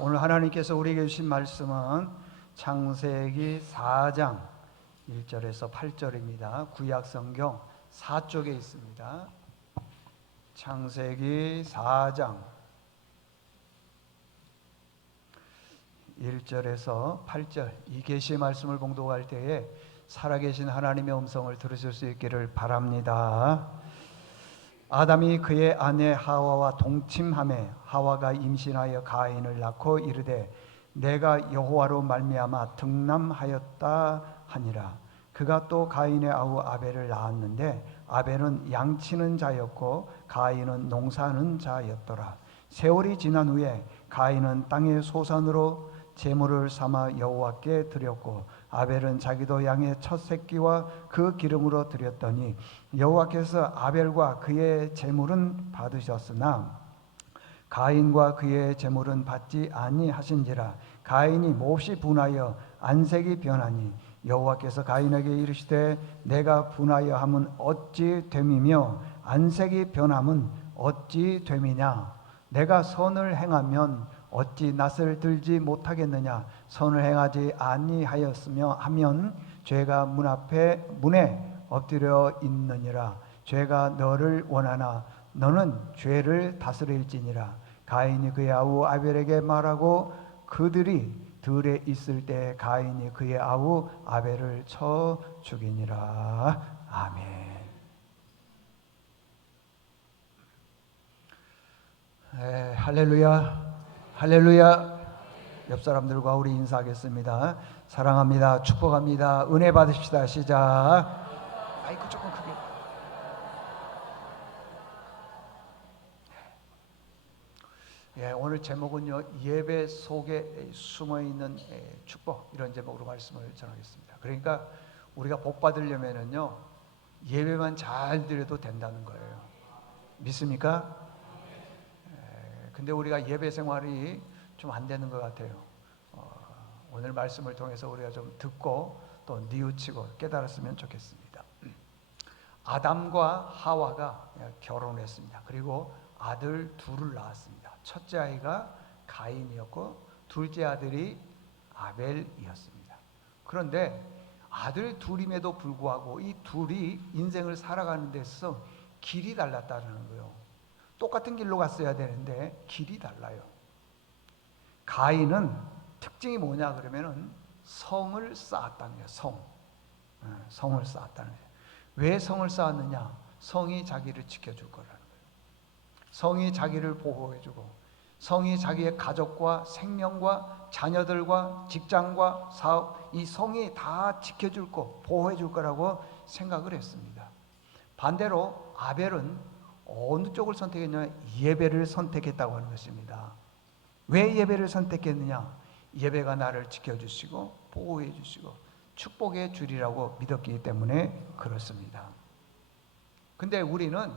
오늘 하나님께서 우리에게 주신 말씀은 창세기 4장 1절에서 8절입니다. 구약성경 4쪽에 있습니다. 창세기 4장 1절에서 8절, 이 계시의 말씀을 봉독할 때에 살아계신 하나님의 음성을 들으실 수 있기를 바랍니다. 아담이 그의 아내 하와와 동침하매 하와가 임신하여 가인을 낳고 이르되 내가 여호와로 말미암아 등남하였다 하니라. 그가 또 가인의 아우 아벨을 낳았는데 아벨은 양치는 자였고 가인은 농사하는 자였더라. 세월이 지난 후에 가인은 땅의 소산으로 제물을 삼아 여호와께 드렸고 아벨은 자기도 양의 첫 새끼와 그 기름으로 드렸더니 여호와께서 아벨과 그의 제물은 받으셨으나 가인과 그의 제물은 받지 아니하신지라. 가인이 몹시 분하여 안색이 변하니 여호와께서 가인에게 이르시되 내가 분하여 함은 어찌 됨이며 안색이 변함은 어찌 됨이냐. 내가 선을 행하면 어찌 낯을 들지 못하겠느냐. 선을 행하지 아니하였으며 하면 죄가 문에 엎드려 있느니라. 죄가 너를 원하나 너는 죄를 다스릴지니라. 가인이 그의 아우 아벨에게 말하고 그들이 들에 있을 때 가인이 그의 아우 아벨을 쳐 죽이니라. 아멘. 할렐루야. 할렐루야. 옆 사람들과 우리 인사하겠습니다. 사랑합니다. 축복합니다. 은혜 받으십시다. 시작. 아이고 조금 크게. 오늘 제목은요, 예배 속에 숨어있는 축복, 이런 제목으로 말씀을 전하겠습니다. 그러니까 우리가 복 받으려면은요, 예배만 잘 드려도 된다는 거예요. 믿습니까? 근데 우리가 예배 생활이 좀 안 되는 것 같아요. 오늘 말씀을 통해서 우리가 좀 듣고 또 뉘우치고 깨달았으면 좋겠습니다. 아담과 하와가 결혼했습니다. 그리고 아들 둘을 낳았습니다. 첫째 아이가 가인이었고 둘째 아들이 아벨이었습니다. 그런데 아들 둘임에도 불구하고 이 둘이 인생을 살아가는 데서 길이 달랐다는 거예요. 똑같은 길로 갔어야 되는데 길이 달라요. 가인은 특징이 뭐냐 그러면은 성을 쌓았다는 거예요. 성을 쌓았다는 거예요. 왜 성을 쌓았느냐? 성이 자기를 지켜줄 거라는 거예요. 성이 자기를 보호해주고, 성이 자기의 가족과 생명과 자녀들과 직장과 사업, 이 성이 다 지켜줄 거, 보호해줄 거라고 생각을 했습니다. 반대로 아벨은 어느 쪽을 선택했냐면 예배를 선택했다고 하는 것입니다. 왜 예배를 선택했느냐? 예배가 나를 지켜주시고 보호해 주시고 축복해 주리라고 믿었기 때문에 그렇습니다. 근데 우리는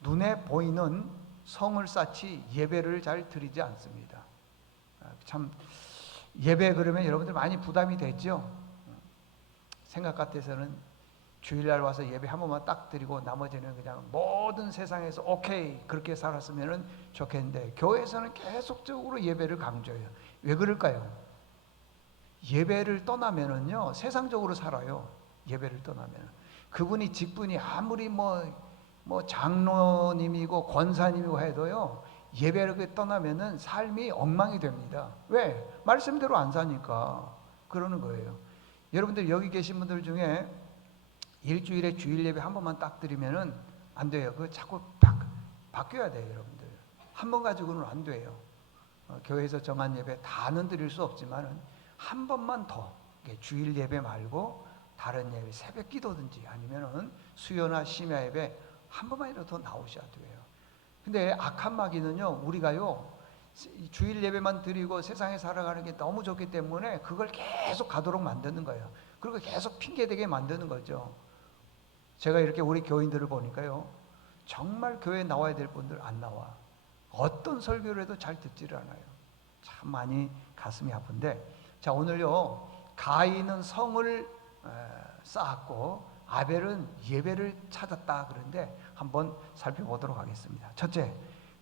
눈에 보이는 성을 쌓지 예배를 잘 드리지 않습니다. 참 예배 그러면 여러분들 많이 부담이 되죠? 생각 같아서는 주일날 와서 예배 한 번만 딱 드리고 나머지는 그냥 모든 세상에서 오케이 그렇게 살았으면 좋겠는데 교회에서는 계속적으로 예배를 강조해요. 왜 그럴까요? 예배를 떠나면은요 세상적으로 살아요. 예배를 떠나면 그분이 직분이 아무리 뭐 장로님이고 권사님이고 해도요 예배를 떠나면은 삶이 엉망이 됩니다. 왜? 말씀대로 안 사니까 그러는 거예요. 여러분들 여기 계신 분들 중에 일주일에 주일 예배 한 번만 딱 드리면은 안 돼요. 그거 자꾸 바뀌어야 돼요, 여러분들. 한 번 가지고는 안 돼요. 교회에서 정한 예배 다는 드릴 수 없지만은 한 번만 더 주일 예배 말고 다른 예배, 새벽 기도든지 아니면은 수요나 심야 예배 한 번만이라도 더 나오셔야 돼요. 근데 악한 마귀는요, 우리가요 주일 예배만 드리고 세상에 살아가는 게 너무 좋기 때문에 그걸 계속 가도록 만드는 거예요. 그리고 계속 핑계대게 만드는 거죠. 제가 이렇게 우리 교인들을 보니까요 정말 교회에 나와야 될 분들 안 나와. 어떤 설교를 해도 잘 듣지를 않아요. 참 많이 가슴이 아픈데, 자 오늘요 가인은 성을 쌓았고 아벨은 예배를 찾았다 그런데 한번 살펴보도록 하겠습니다. 첫째,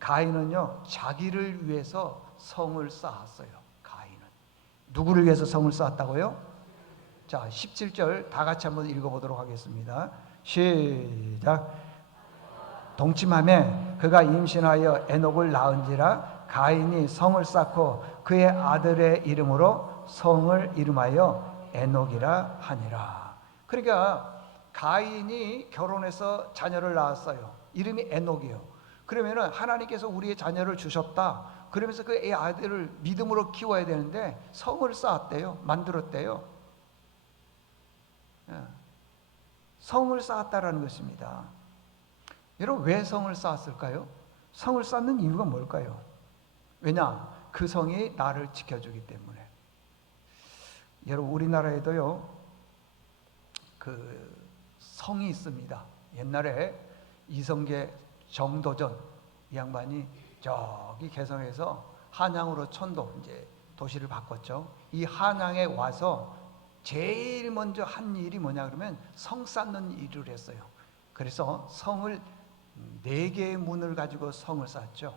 가인은요 자기를 위해서 성을 쌓았어요. 가인은 누구를 위해서 성을 쌓았다고요? 자, 17절 다 같이 한번 읽어보도록 하겠습니다. 시작. 동침하매 그가 임신하여 에녹을 낳은지라 가인이 성을 쌓고 그의 아들의 이름으로 성을 이름하여 에녹이라 하니라. 그러니까 가인이 결혼해서 자녀를 낳았어요. 이름이 에녹이요. 그러면은 하나님께서 우리의 자녀를 주셨다. 그러면서 그 아들을 믿음으로 키워야 되는데 성을 쌓았대요. 만들었대요. 성을 쌓았다라는 것입니다. 여러분, 왜 성을 쌓았을까요? 성을 쌓는 이유가 뭘까요? 왜냐? 그 성이 나를 지켜주기 때문에. 여러분, 우리나라에도요 그 성이 있습니다. 옛날에 이성계 정도전 이 양반이 저기 개성에서 한양으로 천도 이제 도시를 바꿨죠. 이 한양에 와서 제일 먼저 한 일이 뭐냐 그러면 성 쌓는 일을 했어요. 그래서 성을 4개의 문을 가지고 성을 쌓았죠.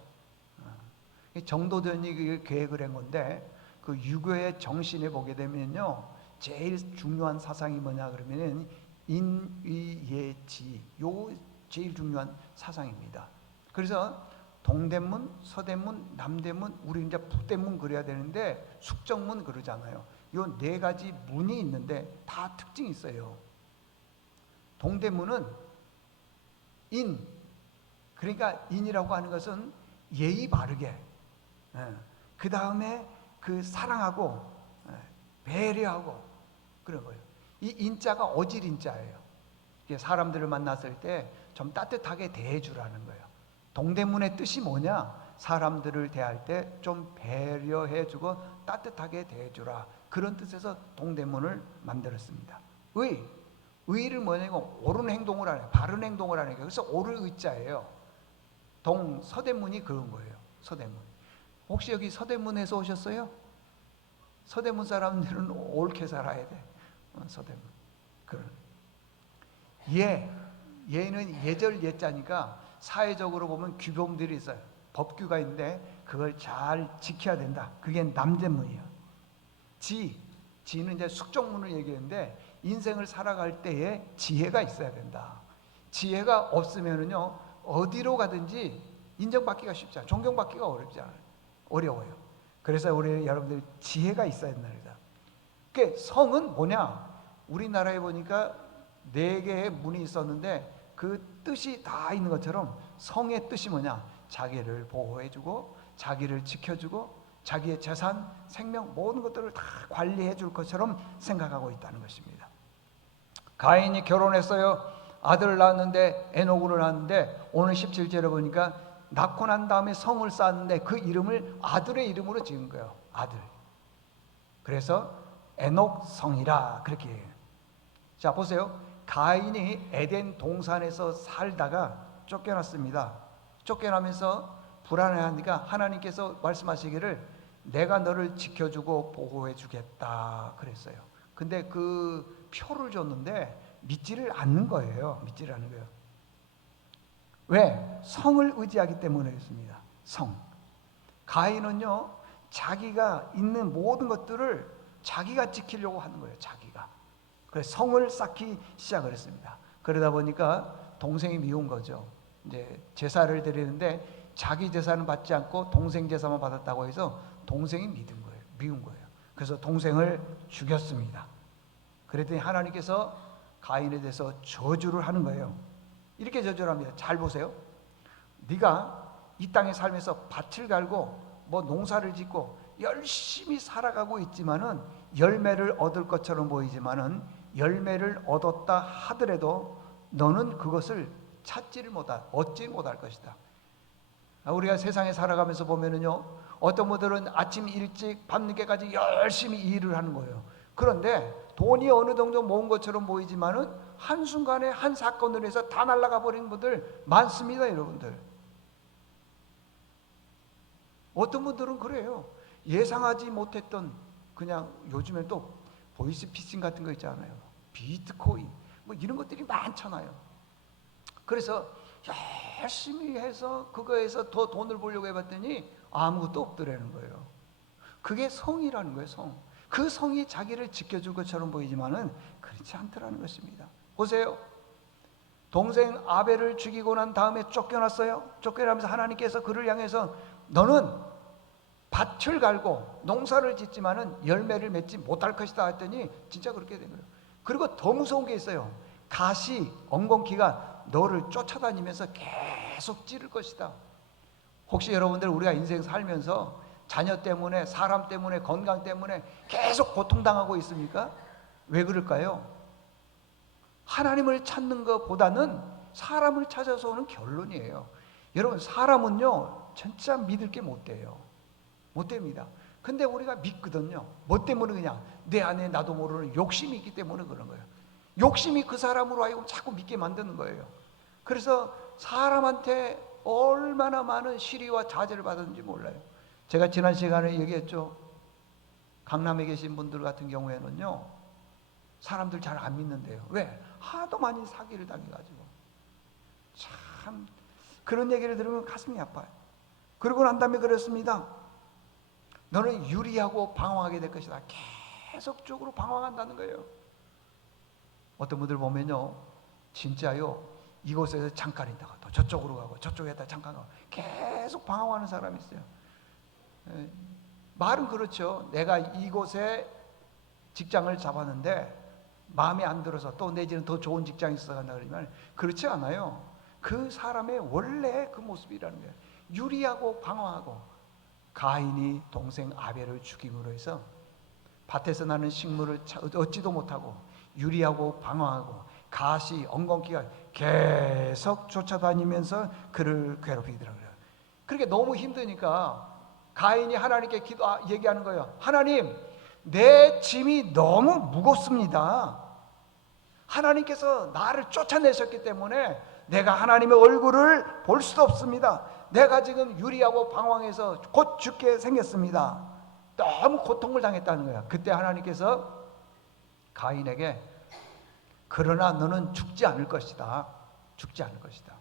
정도전이 계획을 한 건데 그 유교의 정신에 보게 되면요 제일 중요한 사상이 뭐냐 그러면은 인위예지, 요 제일 중요한 사상입니다. 그래서 동대문, 서대문, 남대문, 우리 이제 북대문 그려야 되는데 숙정문 그러잖아요. 요 4가지 문이 있는데 다 특징이 있어요. 동대문은 인, 그러니까 인이라고 하는 것은 예의 바르게, 그 다음에 그 사랑하고 배려하고 그런 거예요. 이 인자가 어질 인자예요. 사람들을 만났을 때 좀 따뜻하게 대해주라는 거예요. 동대문의 뜻이 뭐냐? 사람들을 대할 때 좀 배려해주고 따뜻하게 대해주라. 그런 뜻에서 동대문을 만들었습니다. 의를 뭐냐고 옳은 행동을 하는, 바른 행동을 하는 거예요. 그래서 옳을 의자예요. 서대문이 그런 거예요. 서대문. 혹시 여기 서대문에서 오셨어요? 서대문 사람들은 옳게 살아야 돼. 서대문. 그런. 예는 예절 예자니까 사회적으로 보면 규범들이 있어요. 법규가 있는데 그걸 잘 지켜야 된다. 그게 남대문이에요. 지는 이제 숙종문을 얘기하는데 인생을 살아갈 때에 지혜가 있어야 된다. 지혜가 없으면은요 어디로 가든지 인정받기가 쉽지 않아요. 존경받기가 어려워요. 그래서 우리 여러분들 지혜가 있어야 된다. 그 성은 뭐냐? 우리나라에 보니까 4개의 문이 있었는데 그 뜻이 다 있는 것처럼 성의 뜻이 뭐냐? 자기를 보호해주고 자기를 지켜주고 자기의 재산, 생명 모든 것들을 다 관리해 줄 것처럼 생각하고 있다는 것입니다. 가인이 결혼했어요. 아들을 낳았는데 에녹을 낳았는데 오늘 17절에 보니까 낳고 난 다음에 성을 쌓았는데 그 이름을 아들의 이름으로 지은 거예요. 아들. 그래서 에녹성이라 그렇게 해요. 자, 보세요. 가인이 에덴 동산에서 살다가 쫓겨났습니다. 쫓겨나면서 불안해하니까 하나님께서 말씀하시기를 내가 너를 지켜주고 보호해 주겠다 그랬어요. 근데 그 표를 줬는데 믿지를 않는 거예요. 믿지를 않는 거예요. 왜? 성을 의지하기 때문이었습니다. 성. 가인은요 자기가 있는 모든 것들을 자기가 지키려고 하는 거예요. 자기가. 그래서 성을 쌓기 시작을 했습니다. 그러다 보니까 동생이 미운 거죠. 이제 제사를 드리는데 자기 제사는 받지 않고 동생 제사만 받았다고 해서 동생이 미운 거예요. 그래서 동생을 죽였습니다. 그랬더니 하나님께서 가인에 대해서 저주를 하는 거예요. 이렇게 저주를 합니다. 잘 보세요. 네가 이 땅에 살면서 밭을 갈고 뭐 농사를 짓고 열심히 살아가고 있지만은 열매를 얻을 것처럼 보이지만은 열매를 얻었다 하더라도 너는 그것을 얻지 못할 것이다. 우리가 세상에 살아가면서 보면은요, 어떤 분들은 아침 일찍 밤늦게까지 열심히 일을 하는 거예요. 그런데 돈이 어느 정도 모은 것처럼 보이지만은 한순간에 한 사건으로 해서 다 날아가 버리는 분들 많습니다, 여러분들. 어떤 분들은 그래요. 예상하지 못했던 그냥 요즘에 또 보이스피싱 같은 거 있잖아요. 비트코인 뭐 이런 것들이 많잖아요. 그래서 열심히 해서 그거에서 더 돈을 벌려고 해봤더니 아무것도 없더라는 거예요. 그게 성이라는 거예요. 성. 그 성이 자기를 지켜줄 것처럼 보이지만은 그렇지 않더라는 것입니다. 보세요. 동생 아벨을 죽이고 난 다음에 쫓겨났어요. 쫓겨나면서 하나님께서 그를 향해서 너는 밭을 갈고 농사를 짓지만은 열매를 맺지 못할 것이다 했더니 진짜 그렇게 된 거예요. 그리고 더 무서운 게 있어요. 가시, 엉겅퀴가 너를 쫓아다니면서 계속 찌를 것이다. 혹시 여러분들 우리가 인생 살면서 자녀 때문에, 사람 때문에, 건강 때문에 계속 고통당하고 있습니까? 왜 그럴까요? 하나님을 찾는 것보다는 사람을 찾아서 오는 결론이에요. 여러분, 사람은요 진짜 믿을 게 못 돼요. 못 됩니다. 근데 우리가 믿거든요. 뭐 때문에? 그냥 내 안에 나도 모르는 욕심이 있기 때문에 그런 거예요. 욕심이 그 사람으로 하여금 자꾸 믿게 만드는 거예요. 그래서 사람한테 얼마나 많은 시리와 자제를 받았는지 몰라요. 제가 지난 시간에 얘기했죠. 강남에 계신 분들 같은 경우에는요 사람들 잘 안 믿는데요. 왜? 하도 많이 사기를 당해가지고. 참 그런 얘기를 들으면 가슴이 아파요. 그러고 난 다음에 그랬습니다. 너는 유리하고 방황하게 될 것이다. 계속적으로 방황한다는 거예요. 어떤 분들 보면요 진짜요 이곳에서 잠깐 있다가 또 저쪽으로 가고 저쪽에 있다가 잠깐 가고 계속 방황하는 사람이 있어요. 말은 그렇죠. 내가 이곳에 직장을 잡았는데 마음에 안 들어서 또 내지는 더 좋은 직장이 있어서 간다 그러면 그렇지 않아요. 그 사람의 원래 그 모습이라는 거예요. 유리하고 방황하고. 가인이 동생 아벨을 죽임으로 해서 밭에서 나는 식물을 얻지도 못하고 유리하고 방황하고 가시, 엉겅퀴가 계속 쫓아다니면서 그를 괴롭히더라고요. 그렇게 너무 힘드니까 가인이 하나님께 얘기하는 거예요. 하나님, 내 짐이 너무 무겁습니다. 하나님께서 나를 쫓아내셨기 때문에 내가 하나님의 얼굴을 볼 수도 없습니다. 내가 지금 유리하고 방황해서 곧 죽게 생겼습니다. 너무 고통을 당했다는 거야. 그때 하나님께서 가인에게 그러나 너는 죽지 않을 것이다. 죽지 않을 것이다.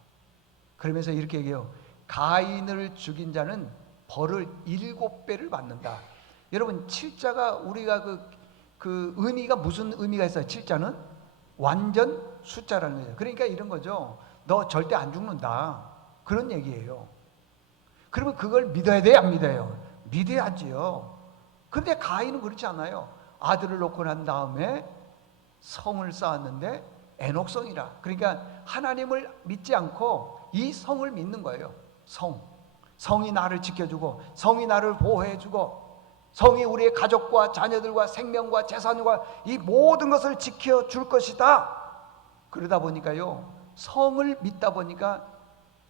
그러면서 이렇게 얘기해요. 가인을 죽인 자는 벌을 7배를 받는다. 여러분 7자가 우리가 그 의미가 무슨 의미가 있어요? 7자는 완전 숫자라는 거예요. 그러니까 이런 거죠. 너 절대 안 죽는다. 그런 얘기예요. 그러면 그걸 믿어야 돼요? 안 믿어요? 믿어야지요. 그런데 가인은 그렇지 않아요. 아들을 놓고 난 다음에 성을 쌓았는데 에녹성이라. 그러니까 하나님을 믿지 않고 이 성을 믿는 거예요. 성이 나를 지켜주고 성이 나를 보호해주고 성이 우리의 가족과 자녀들과 생명과 재산과 이 모든 것을 지켜줄 것이다. 그러다 보니까요 성을 믿다 보니까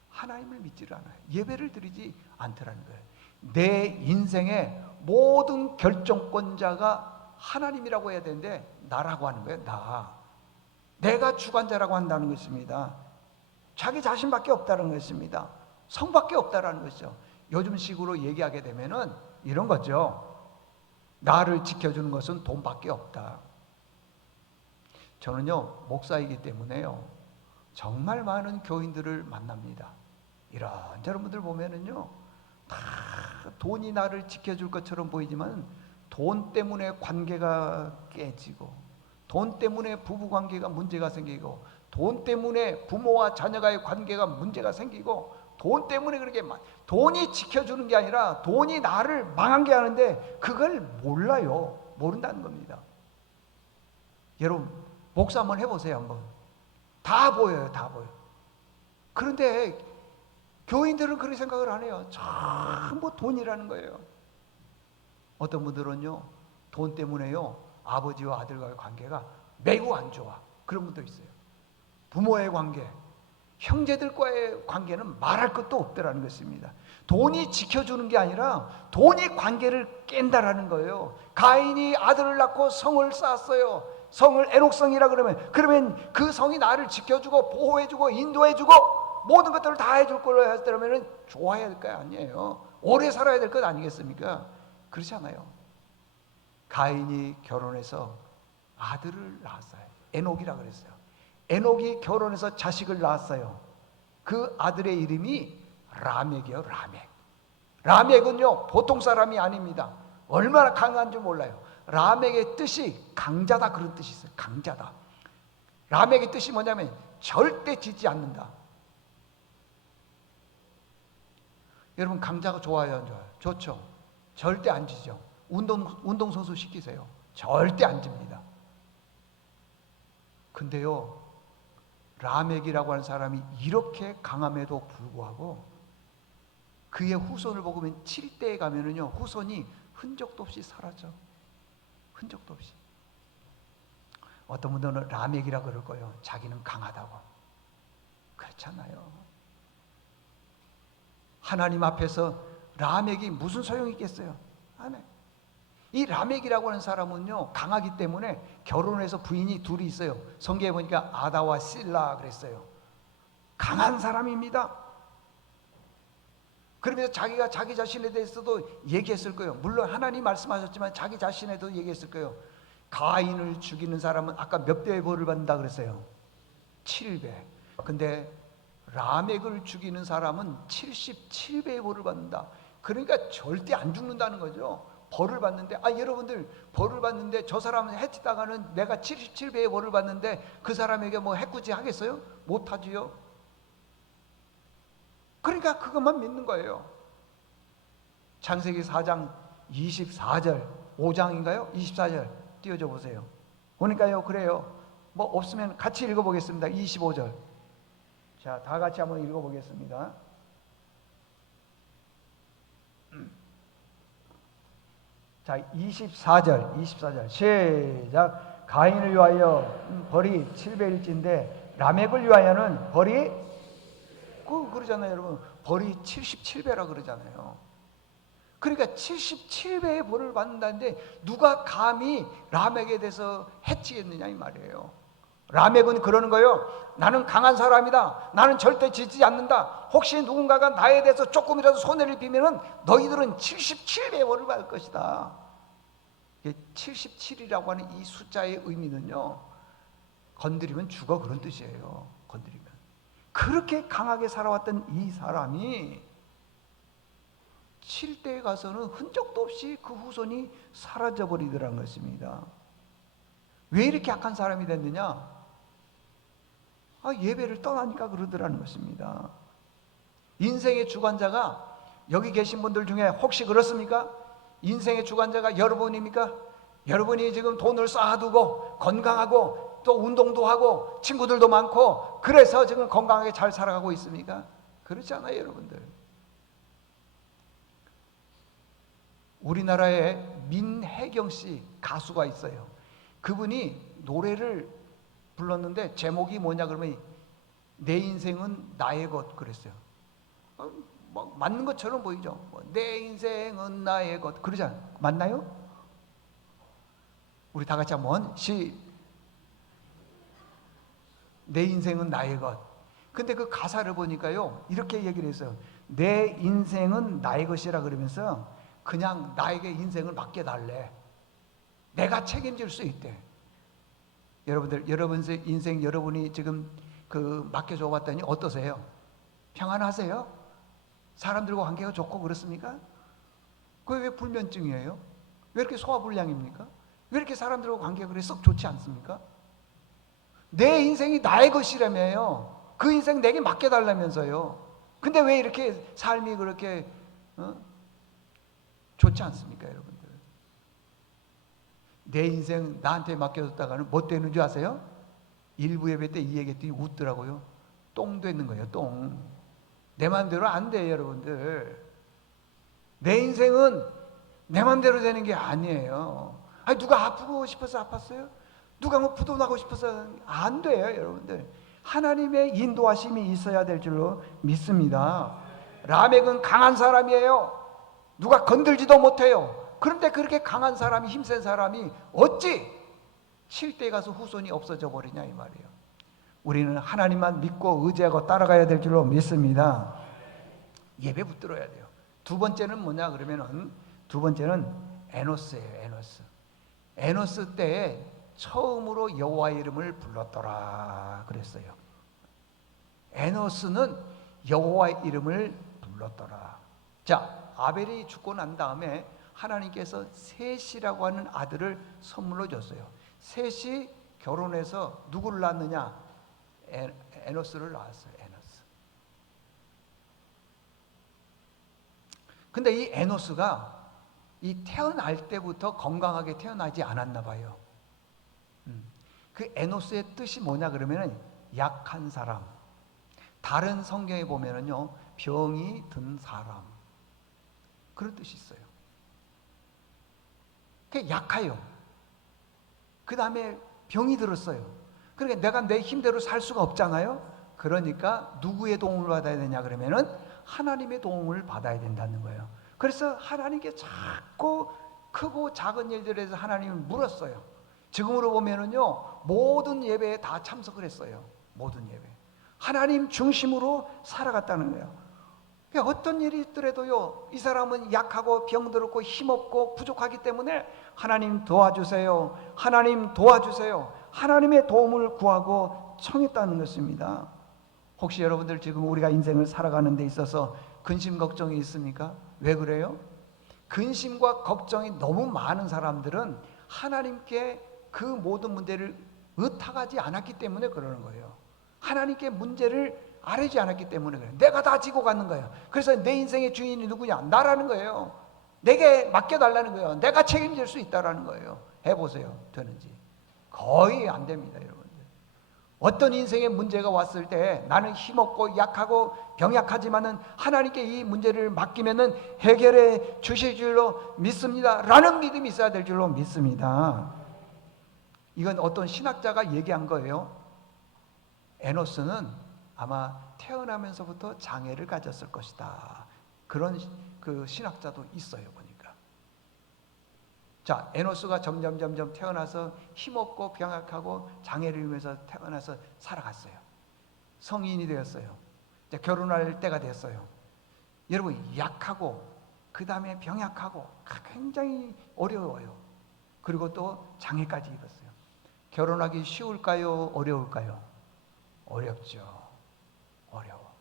하나님을 믿지를 않아요. 예배를 드리지 않더라는 거예요. 내 인생의 모든 결정권자가 하나님이라고 해야 되는데 나라고 하는 거예요. 내가 주관자라고 한다는 것입니다. 자기 자신밖에 없다는 것입니다. 성밖에 없다는 것이죠. 요즘식으로 얘기하게 되면은 이런 거죠. 나를 지켜주는 것은 돈밖에 없다. 저는요 목사이기 때문에요 정말 많은 교인들을 만납니다. 이런저런 분들 보면은요 다 돈이 나를 지켜줄 것처럼 보이지만 돈 때문에 관계가 깨지고 돈 때문에 부부관계가 문제가 생기고 돈 때문에 부모와 자녀가의 관계가 문제가 생기고 돈 때문에 그렇게 돈이 지켜주는 게 아니라 돈이 나를 망하게 하는데 그걸 몰라요. 모른다는 겁니다. 여러분 목사 한번 해보세요. 한번 다 보여요. 다 보여. 그런데 교인들은 그런 생각을 안 해요. 전부 돈이라는 거예요. 어떤 분들은요 돈 때문에요 아버지와 아들과의 관계가 매우 안 좋아. 그런 분도 있어요. 부모의 관계, 형제들과의 관계는 말할 것도 없더라는 것입니다. 돈이 지켜주는 게 아니라 돈이 관계를 깬다라는 거예요. 가인이 아들을 낳고 성을 쌓았어요. 성을 에녹성이라 그러면 그 성이 나를 지켜주고 보호해주고 인도해주고 모든 것들을 다 해줄 걸로 했다면 좋아해야 될 거 아니에요. 오래 살아야 될 것 아니겠습니까? 그렇지 않아요. 가인이 결혼해서 아들을 낳았어요. 에녹이라 그랬어요. 에녹이 결혼해서 자식을 낳았어요. 그 아들의 이름이 라멕이에요. 라멕. 라멕은요 보통 사람이 아닙니다. 얼마나 강한 줄 몰라요. 라멕의 뜻이 강자다, 그런 뜻이 있어요. 강자다. 라멕의 뜻이 뭐냐면 절대 지지 않는다. 여러분 강자가 좋아요, 안 좋아요? 좋죠. 절대 안 지죠. 운동선수 시키세요. 절대 안 집니다. 근데요 라멕이라고 하는 사람이 이렇게 강함에도 불구하고 그의 후손을 보면 7대에 가면은요 후손이 흔적도 없이 사라져. 흔적도 없이. 어떤 분들은 라멕이라고 그럴 거예요. 자기는 강하다고. 그렇잖아요. 하나님 앞에서 라멕이 무슨 소용이 있겠어요? 아멘. 이 라멕이라고 하는 사람은요 강하기 때문에 결혼해서 부인이 둘이 있어요. 성경에 보니까 아다와 실라 그랬어요. 강한 사람입니다. 그러면서 자기가 자기 자신에 대해서도 얘기했을 거예요. 물론 하나님 말씀하셨지만 자기 자신에도 얘기했을 거예요. 가인을 죽이는 사람은 아까 몇 배의 벌을 받는다 그랬어요? 7배. 근데 라멕을 죽이는 사람은 77배의 벌을 받는다. 그러니까 절대 안 죽는다는 거죠. 벌을 받는데, 여러분들 벌을 받는데 저 사람은 해치다가는 내가 77배의 벌을 받는데 그 사람에게 뭐 해코지 하겠어요? 못하지요. 그러니까 그것만 믿는 거예요. 창세기 4장 24절 5장인가요? 24절 띄워줘 보세요. 보니까요 그래요. 뭐 없으면 같이 읽어보겠습니다. 25절. 자, 다 같이 한번 읽어보겠습니다. 자, 24절 시작. 가인을 위하여 벌이 7배일진데 라멕을 위하여는 벌이 그러잖아요, 여러분. 벌이 77배라 그러잖아요. 그러니까 77배의 벌을 받는다는데 누가 감히 라멕에 대해서 해치겠느냐 이 말이에요. 라멕은 그러는 거예요. 나는 강한 사람이다. 나는 절대 지지 않는다. 혹시 누군가가 나에 대해서 조금이라도 손해를 비면은 너희들은 77배의 벌을 받을 것이다. 77이라고 하는 이 숫자의 의미는요, 건드리면 죽어, 그런 뜻이에요. 건드리면. 그렇게 강하게 살아왔던 이 사람이 7대에 가서는 흔적도 없이 그 후손이 사라져버리더라는 것입니다. 왜 이렇게 악한 사람이 됐느냐? 예배를 떠나니까 그러더라는 것입니다. 인생의 주관자가 여기 계신 분들 중에 혹시 그렇습니까? 인생의 주관자가 여러분입니까? 여러분이 지금 돈을 쌓아두고 건강하고 또 운동도 하고 친구들도 많고 그래서 지금 건강하게 잘 살아가고 있습니까? 그렇지 않아요, 여러분들. 우리나라에 민혜경 씨 가수가 있어요. 그분이 노래를 불렀는데 제목이 뭐냐 그러면 내 인생은 나의 것 그랬어요. 뭐 맞는 것처럼 보이죠. 내 인생은 나의 것 그러잖아요. 맞나요? 우리 다 같이 한번 내 인생은 나의 것. 근데 그 가사를 보니까요 이렇게 얘기를 했어요. 내 인생은 나의 것이라 그러면서 그냥 나에게 인생을 맡겨달래. 내가 책임질 수 있대. 여러분들, 여러분의 인생 여러분이 지금 맡겨줘 봤더니 어떠세요? 평안하세요? 사람들과 관계가 좋고 그렇습니까? 그게 왜 불면증이에요? 왜 이렇게 소화불량입니까? 왜 이렇게 사람들과 관계가 그래 썩 좋지 않습니까? 내 인생이 나의 것이라며요. 그 인생 내게 맡겨달라면서요. 근데 왜 이렇게 삶이 그렇게 좋지 않습니까, 여러분들? 내 인생 나한테 맡겨뒀다가는 뭐 되는 줄 아세요? 일부 예배 때 이 얘기했더니 웃더라고요. 똥 되는 거예요, 똥. 내 마음대로 안 돼요, 여러분들. 내 인생은 내 마음대로 되는 게 아니에요. 누가 아프고 싶어서 아팠어요? 누가 뭐 부도나고 싶어서 안 돼요, 여러분들. 하나님의 인도하심이 있어야 될 줄로 믿습니다. 라멕은 강한 사람이에요. 누가 건들지도 못해요. 그런데 그렇게 강한 사람이, 힘센 사람이 어찌 7대에 가서 후손이 없어져 버리냐 이 말이에요. 우리는 하나님만 믿고 의지하고 따라가야 될 줄로 믿습니다. 예배 붙들어야 돼요. 두 번째는 뭐냐 그러면은, 두 번째는 에노스예요. 에노스. 에노스 때에 처음으로 여호와의 이름을 불렀더라 그랬어요. 에노스는 여호와의 이름을 불렀더라. 자, 아벨이 죽고 난 다음에 하나님께서 셋이라고 하는 아들을 선물로 줬어요. 셋이 결혼해서 누구를 낳느냐? 에노스를 낳았어요. 에노스. 근데 이 에노스가 이 태어날 때부터 건강하게 태어나지 않았나 봐요. 그 에노스의 뜻이 뭐냐 그러면은 약한 사람. 다른 성경에 보면은요, 병이 든 사람. 그런 뜻이 있어요. 그 약해요. 그 다음에 병이 들었어요. 그러니까 내가 내 힘대로 살 수가 없잖아요. 그러니까 누구의 도움을 받아야 되냐 그러면은 하나님의 도움을 받아야 된다는 거예요. 그래서 하나님께 자꾸 크고 작은 일들에서 하나님을 물었어요. 지금으로 보면은요, 모든 예배에 다 참석을 했어요. 모든 예배. 하나님 중심으로 살아갔다는 거예요. 그러니까 어떤 일이 있더라도요, 이 사람은 약하고 병들었고 힘없고 부족하기 때문에 하나님 도와주세요. 하나님 도와주세요. 하나님의 도움을 구하고 청했다는 것입니다. 혹시 여러분들 지금 우리가 인생을 살아가는 데 있어서 근심 걱정이 있습니까? 왜 그래요? 근심과 걱정이 너무 많은 사람들은 하나님께 그 모든 문제를 의탁하지 않았기 때문에 그러는 거예요. 하나님께 문제를 아뢰지 않았기 때문에 그래요. 내가 다 지고 가는 거예요. 그래서 내 인생의 주인이 누구냐? 나라는 거예요. 내게 맡겨달라는 거예요. 내가 책임질 수 있다라는 거예요. 해보세요. 되는지. 거의 안 됩니다, 여러분들. 어떤 인생의 문제가 왔을 때 나는 힘없고 약하고 병약하지만은 하나님께 이 문제를 맡기면은 해결해 주실 줄로 믿습니다. 라는 믿음이 있어야 될 줄로 믿습니다. 이건 어떤 신학자가 얘기한 거예요. 에노스는 아마 태어나면서부터 장애를 가졌을 것이다. 그런 그 신학자도 있어요, 보니까. 자, 에노스가 점점 태어나서 힘없고 병약하고 장애를 입으면서 태어나서 살아갔어요. 성인이 되었어요. 이제 결혼할 때가 됐어요. 여러분, 약하고 그 다음에 병약하고 굉장히 어려워요. 그리고 또 장애까지 입었어요. 결혼하기 쉬울까요? 어려울까요? 어렵죠. 어려워.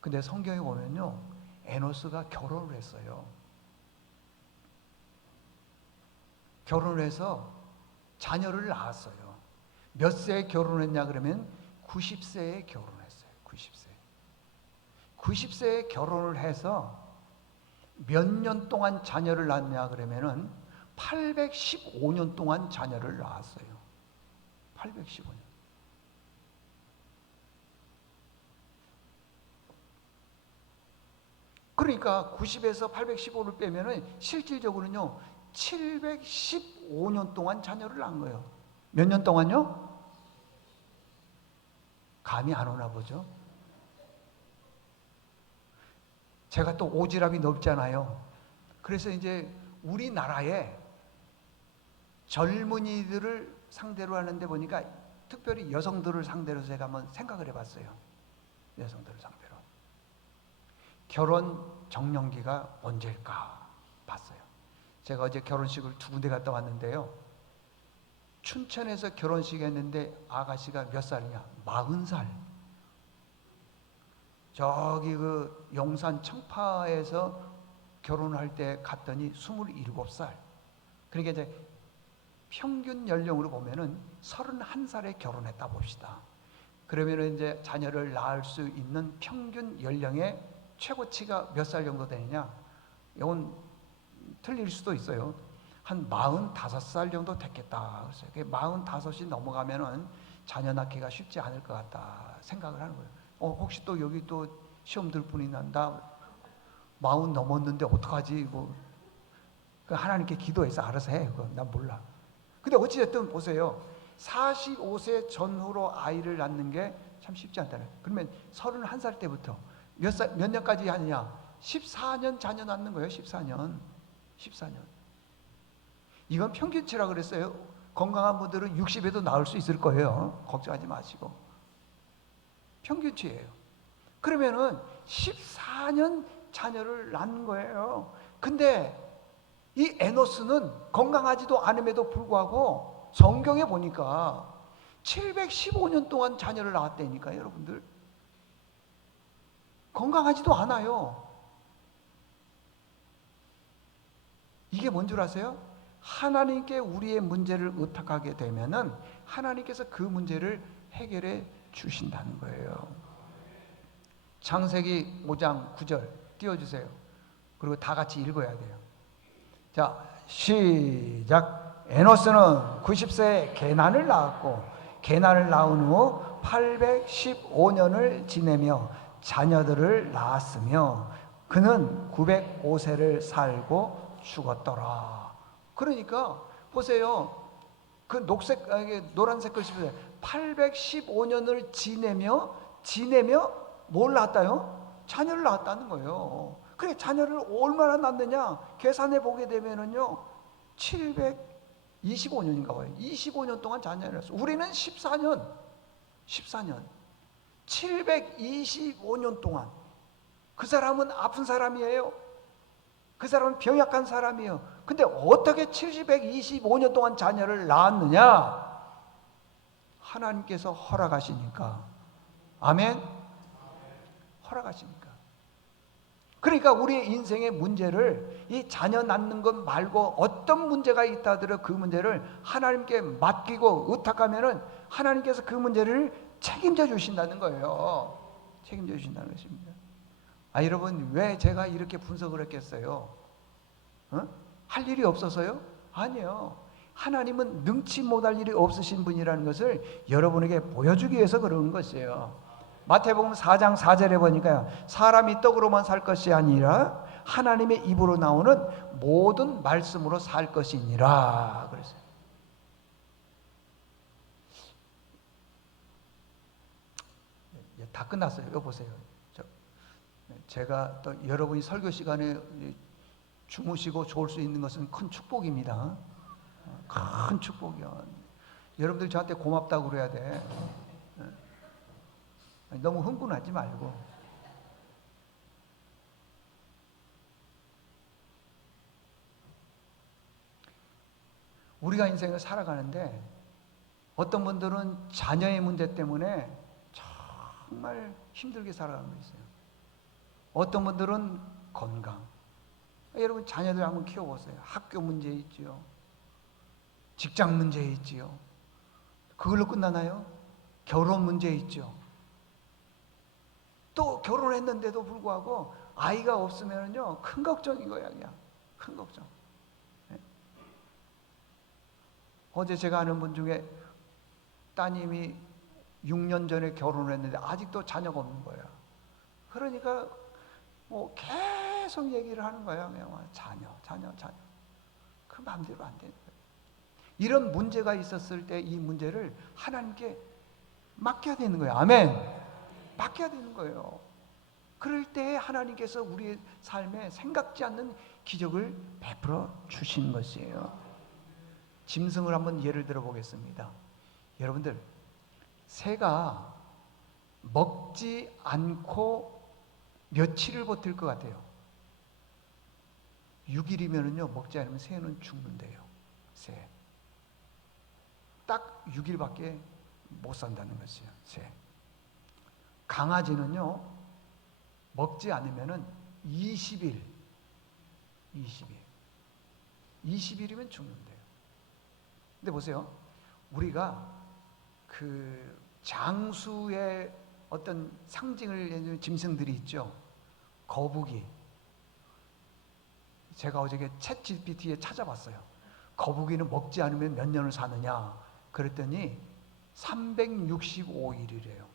근데 성경에 보면요, 에노스가 결혼을 했어요. 결혼을 해서 자녀를 낳았어요. 몇 세에 결혼했냐 그러면 90세에 결혼했어요. 90세. 90세에 결혼을 해서 몇 년 동안 자녀를 낳았냐 그러면은 815년 동안 자녀를 낳았어요. 815년. 그러니까 90에서 815를 빼면은 실질적으로는요, 715년 동안 자녀를 낳은 거예요. 몇 년 동안요? 감이 안 오나 보죠? 제가 또 오지랖이 넓잖아요. 그래서 이제 우리나라에 젊은이들을 상대로 하는데 보니까 특별히 여성들을 상대로 제가 한번 생각을 해봤어요. 여성들을 상대로. 결혼 정년기가 언제일까 봤어요. 제가 어제 결혼식을 2군데 갔다 왔는데요. 춘천에서 결혼식 했는데 아가씨가 몇 살이냐? 40살. 저기 그 용산 청파에서 결혼할 때 갔더니 27살. 그러니까 이제 평균 연령으로 보면은 31살에 결혼했다 봅시다. 그러면은 이제 자녀를 낳을 수 있는 평균 연령의 최고치가 몇 살 정도 되느냐? 이건 틀릴 수도 있어요. 한 45살 정도 됐겠다. 그래서 45이 넘어가면은 자녀 낳기가 쉽지 않을 것 같다 생각을 하는 거예요. 혹시 또 여기 또 시험 들 분이 난다. 40 넘었는데 어떡하지? 뭐 하나님께 기도해서 알아서 해. 그거 난 몰라. 근데 어찌됐든 보세요. 45세 전후로 아이를 낳는 게 참 쉽지 않다는. 그러면 31살 때부터 몇 년까지 하느냐? 14년 자녀 낳는 거예요. 14년. 이건 평균치라 그랬어요. 건강한 분들은 60에도 나올 수 있을 거예요. 걱정하지 마시고. 평균치예요. 그러면은 14년 자녀를 낳는 거예요. 근데 이 에노스는 건강하지도 않음에도 불구하고 성경에 보니까 715년 동안 자녀를 낳았다니까요, 여러분들. 건강하지도 않아요. 이게 뭔 줄 아세요? 하나님께 우리의 문제를 의탁하게 되면은 하나님께서 그 문제를 해결해 주신다는 거예요. 창세기 5장 9절 띄워주세요. 그리고 다 같이 읽어야 돼요. 자, 시작. 에노스는 90세에 게난을 낳았고 게난을 낳은 후 815년을 지내며 자녀들을 낳았으며 그는 905세를 살고 죽었더라. 그러니까 보세요. 그 노란색 글씨 보세요. 815년을 지내며 뭘 낳았다요? 자녀를 낳았다는 거예요. 그래, 자녀를 얼마나 낳느냐? 계산해 보게 되면은요, 725년인가 봐요. 25년 동안 자녀를 낳았어요. 우리는 14년. 725년 동안. 그 사람은 아픈 사람이에요. 그 사람은 병약한 사람이에요. 근데 어떻게 725년 동안 자녀를 낳았느냐? 하나님께서 허락하시니까. 아멘? 허락하시니까. 그러니까 우리의 인생의 문제를 이 자녀 낳는 것 말고 어떤 문제가 있다 하더라도 그 문제를 하나님께 맡기고 의탁하면은 하나님께서 그 문제를 책임져 주신다는 거예요. 책임져 주신다는 것입니다. 여러분, 왜 제가 이렇게 분석을 했겠어요? 할 일이 없어서요? 아니요. 하나님은 능치 못할 일이 없으신 분이라는 것을 여러분에게 보여주기 위해서 그러는 것이에요. 마태복음 4장 4절에 보니까요, 사람이 떡으로만 살 것이 아니라 하나님의 입으로 나오는 모든 말씀으로 살 것이니라 그랬어요. 다 끝났어요. 이거 보세요. 제가 또 여러분이 설교 시간에 주무시고 좋을 수 있는 것은 큰 축복입니다. 큰 축복이야. 여러분들 저한테 고맙다고 그래야 돼. 너무 흥분하지 말고. 우리가 인생을 살아가는데 어떤 분들은 자녀의 문제 때문에 정말 힘들게 살아가는 거 있어요. 어떤 분들은 건강. 여러분 자녀들 한번 키워보세요. 학교 문제 있지요. 직장 문제 있지요. 그걸로 끝나나요? 결혼 문제 있죠. 또 결혼했는데도 불구하고 아이가 없으면요 큰 걱정인 거야. 그냥 큰 걱정. 네? 어제 제가 아는 분 중에 따님이 6년 전에 결혼을 했는데 아직도 자녀가 없는 거예요. 그러니까 뭐 계속 얘기를 하는 거예요. 그냥 자녀. 그 마음대로 안 되는 거예요. 이런 문제가 있었을 때 이 문제를 하나님께 맡겨야 되는 거예요. 아멘. 맡겨야 되는 거예요. 그럴 때 하나님께서 우리의 삶에 생각지 않는 기적을 베풀어 주신 것이에요. 짐승을 한번 예를 들어 보겠습니다. 여러분들, 새가 먹지 않고 며칠을 버틸 것 같아요? 6일이면요 먹지 않으면 새는 죽는데요. 새. 딱 6일밖에 못 산다는 것이에요. 새. 강아지는요 먹지 않으면은 20일 20일이면 죽는데요. 근데 보세요. 우리가 그 장수의 어떤 상징을 해주는 짐승들이 있죠. 거북이. 제가 어저께 챗 GPT에 찾아봤어요. 거북이는 먹지 않으면 몇 년을 사느냐 그랬더니 365일이래요.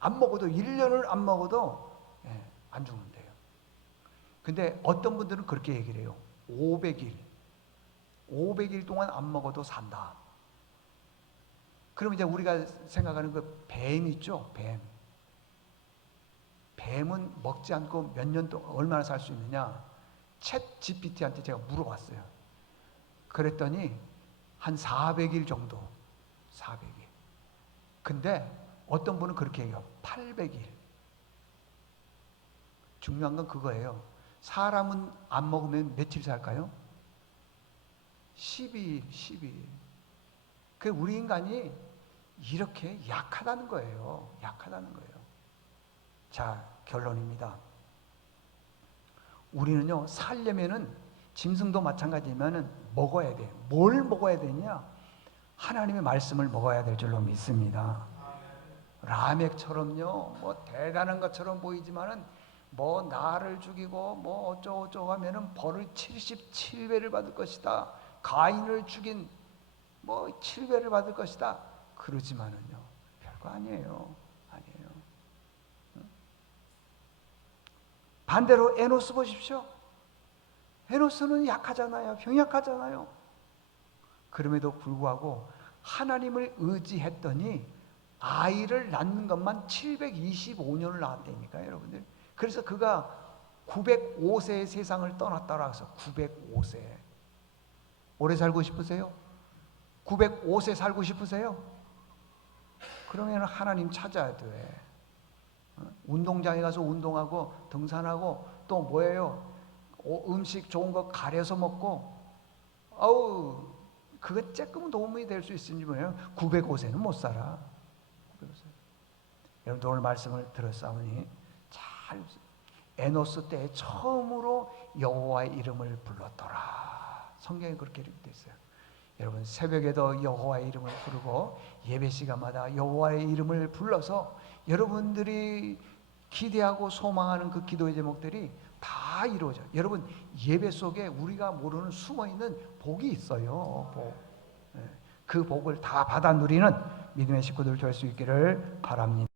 안 먹어도 1년을 안 먹어도 안 죽는데요. 근데 어떤 분들은 그렇게 얘기를 해요. 500일 동안 안 먹어도 산다. 그럼 이제 우리가 생각하는 그 뱀 있죠? 뱀은 먹지 않고 몇 년 동안 얼마나 살 수 있느냐? 챗 GPT한테 제가 물어봤어요. 그랬더니 한 400일 정도. 400일. 근데 어떤 분은 그렇게 해요. 800일. 중요한 건 그거예요. 사람은 안 먹으면 며칠 살까요? 12일. 그 우리 인간이 이렇게 약하다는 거예요. 약하다는 거예요. 자, 결론입니다. 우리는요, 살려면은 짐승도 마찬가지지만은 먹어야 돼. 뭘 먹어야 되냐? 하나님의 말씀을 먹어야 될 줄로 믿습니다. 라멕처럼요, 뭐 대단한 것처럼 보이지만은 뭐 나를 죽이고 뭐 어쩌고저쩌고 하면은 벌을 77배를 받을 것이다. 가인을 죽인 뭐 7배를 받을 것이다. 그러지만은요, 별거 아니에요. 아니에요. 반대로 에노스 보십시오. 에노스는 약하잖아요. 병약하잖아요. 그럼에도 불구하고 하나님을 의지했더니 아이를 낳는 것만 725년을 낳았다니까요, 여러분들. 그래서 그가 905세의 세상을 떠났다고 해서 905세. 오래 살고 싶으세요? 905세 살고 싶으세요? 그러면 하나님 찾아야 돼. 운동장에 가서 운동하고 등산하고 또 뭐예요? 음식 좋은 거 가려서 먹고 아우 그거 조금 도움이 될 수 있는지 뭐예요? 905세는 못 살아. 905세. 여러분 오늘 말씀을 들었사오니 잘 에노스 때 처음으로 여호와의 이름을 불렀더라. 성경에 그렇게 기록되어 있어요. 여러분 새벽에도 여호와의 이름을 부르고 예배 시간마다 여호와의 이름을 불러서 여러분들이 기대하고 소망하는 그 기도의 제목들이 다 이루어져요. 여러분 예배 속에 우리가 모르는 숨어있는 복이 있어요. 복. 그 복을 다 받아 누리는 믿음의 식구들 될 수 있기를 바랍니다.